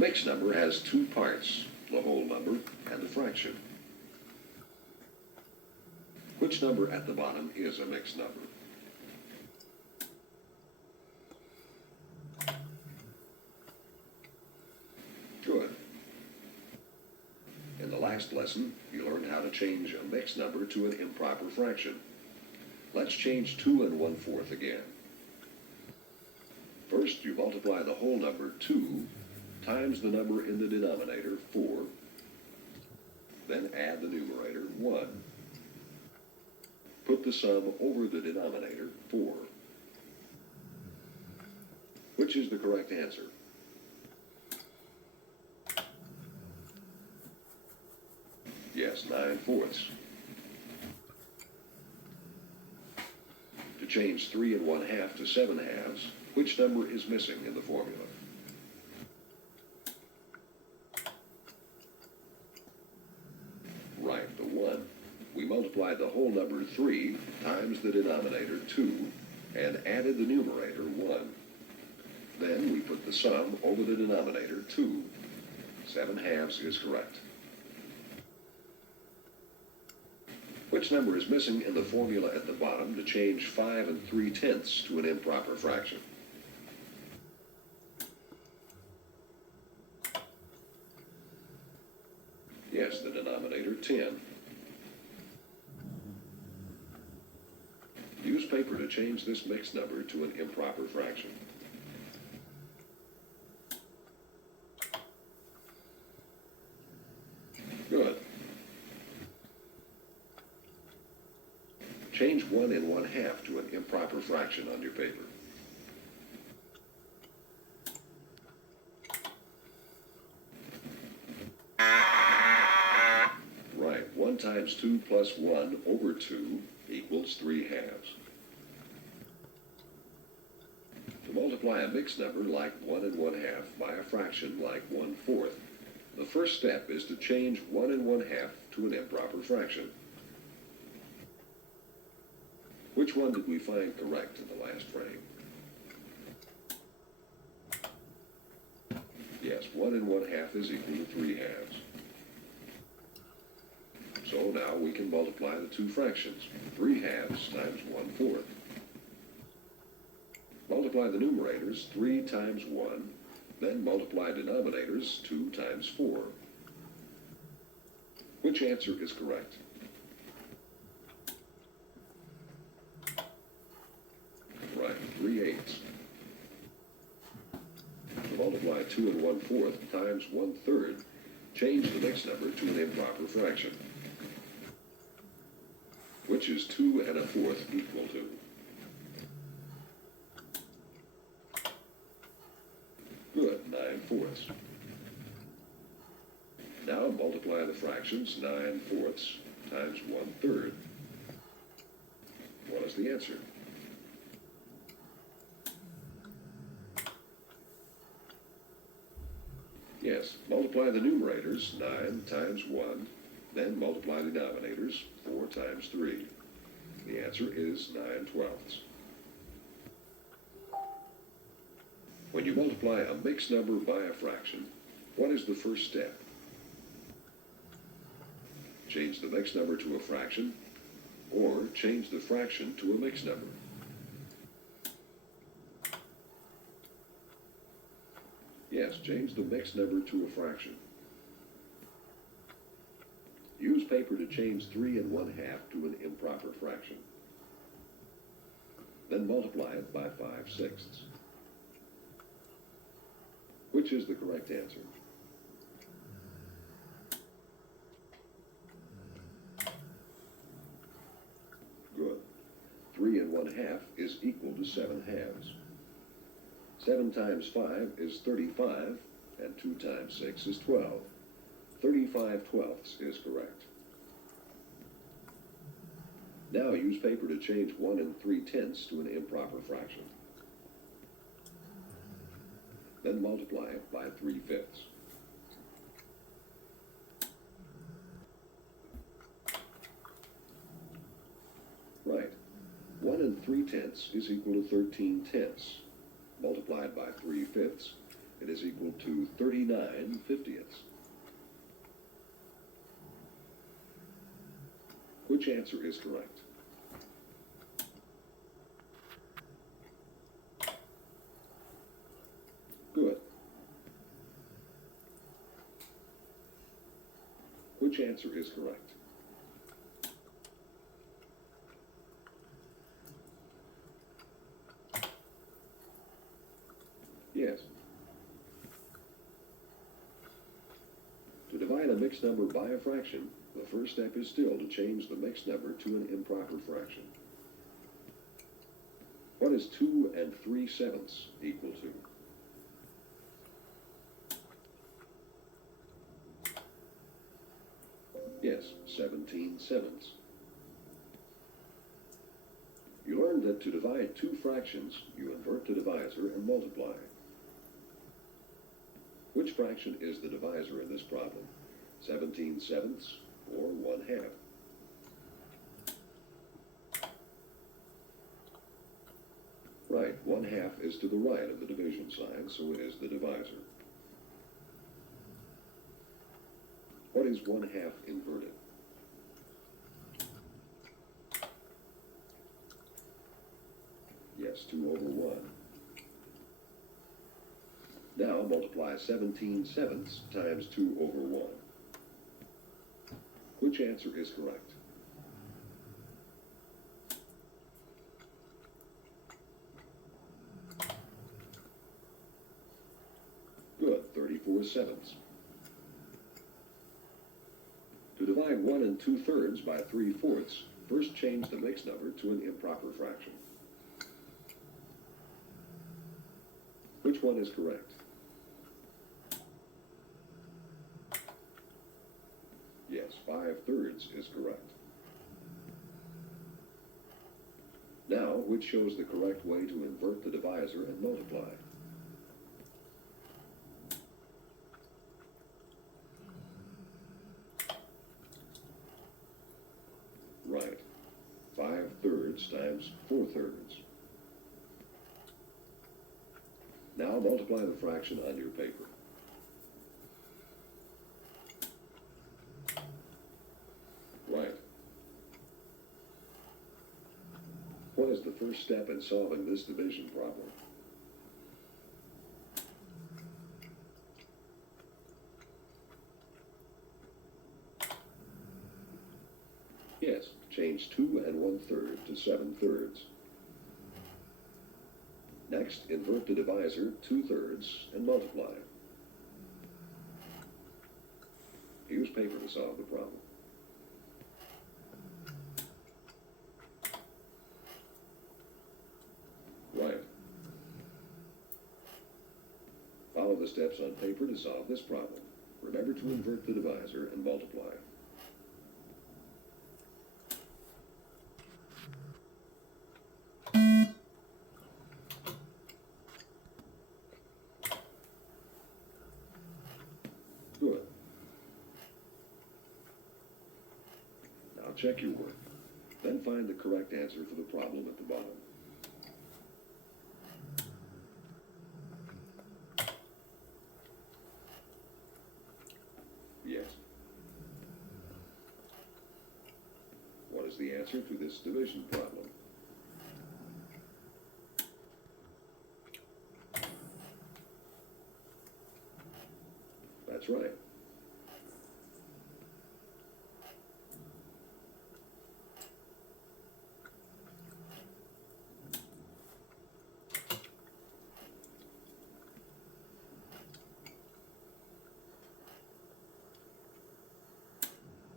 mixed number has two parts, the whole number and the fraction. Which number at the bottom is a mixed number? Good. In the last lesson, you learned how to change a mixed number to an improper fraction. Let's change 2 1/4 again. First, you multiply the whole number 2 times the number in the denominator, 4. Then add the numerator, 1. Put the sum over the denominator, 4. Which is the correct answer? Yes, 9/4. To change 3 1/2 to 7/2, which number is missing in the formula? Right, the 1. We multiplied the whole number 3 times the denominator 2 and added the numerator 1. Then we put the sum over the denominator 2. 7/2 is correct. Which number is missing in the formula at the bottom to change 5 3/10 to an improper fraction? Yes, the denominator 10. Use paper to change this mixed number to an improper fraction. Good. Change 1 1/2 to an improper fraction on your paper. Right, 1 times 2 plus 1 over 2 equals 3/2. To multiply a mixed number like 1 1/2 by a fraction like 1/4, the first step is to change 1 1/2 to an improper fraction. Which one did we find correct in the last frame? Yes, 1 1/2 is equal to 3/2. So now we can multiply the two fractions, 3/2 times 1/4. Multiply the numerators, 3 times 1, then multiply denominators, 2 times 4. Which answer is correct? Right, 3/8. To multiply 2 1/4 times 1/3, change the mixed number to an improper fraction. Which is 2 1/4 equal to? Good, 9/4. Now multiply the fractions, 9/4 times 1/3. What is the answer? Yes, multiply the numerators, 9 times 1, then multiply the denominators, 4 times 3. The answer is 9/12. When you multiply a mixed number by a fraction, what is the first step? Change the mixed number to a fraction, or change the fraction to a mixed number. Yes, change the mixed number to a fraction. Use paper to change 3 1/2 to an improper fraction. Then multiply it by 5/6. Which is the correct answer? Good. 3 1/2 is equal to 7/2. 7 times 5 is 35, and 2 times 6 is 12. 35/12 is correct. Now use paper to change 1 3/10 to an improper fraction. Then multiply it by 3/5. Right. 1 3/10 is equal to 13/10. Multiplied by 3/5, it is equal to 39/50ths. Which answer is correct? Good. Which answer is correct? Yes. To divide a mixed number by a fraction, the first step is still to change the mixed number to an improper fraction. What is 2 3/7 equal to? Yes, 17/7. You learned that to divide two fractions, you invert the divisor and multiply. Which fraction is the divisor in this problem? 17/7 or 1/2? Right, 1/2 is to the right of the division sign, so it is the divisor. What is 1/2 inverted? Yes, 2/1. Now multiply 17/7 times 2/1. Which answer is correct? Good, 34/7. To divide 1 2/3 by 3/4, first change the mixed number to an improper fraction. Which one is correct? Yes, 5/3 is correct. Now, which shows the correct way to invert the divisor and multiply? Right. 5/3 times 4/3. Now multiply the fraction on your paper. Right. What is the first step in solving this division problem? Yes, change 2 1/3 to 7/3. Next, invert the divisor 2/3 and multiply. Use paper to solve the problem. Right. Follow the steps on paper to solve this problem. Remember to invert the divisor and multiply. Good. Now check your work. Then find the correct answer for the problem at the bottom. Yes. What is the answer to this division problem? That's right.